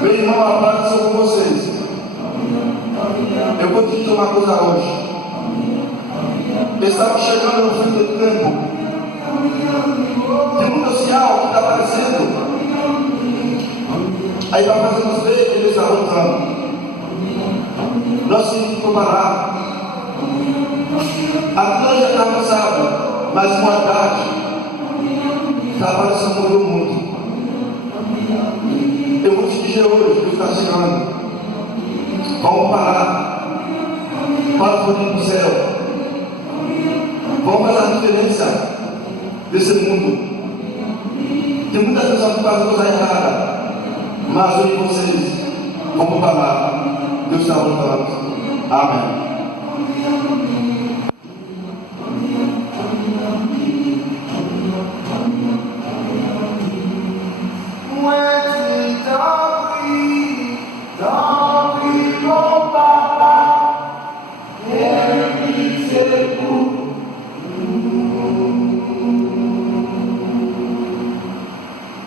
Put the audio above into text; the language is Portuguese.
Meu irmão, a paz sobre vocês. Eu vou te dizer uma coisa hoje. Estamos chegando no fim do tempo. Tem mundo social que está aparecendo. Aí nós vamos ver que ele está voltando. Nós temos que comparar. A coisa já está avançada, mas a maldade está aparecendo no mundo. Eu vou te dizer hoje que está chegando. Vamos parar. Para o do céu. Vamos fazer a diferença desse mundo. Tem muitas pessoas que fazem coisa errada, mas hoje vocês vão parar. Deus está voltando. Amém.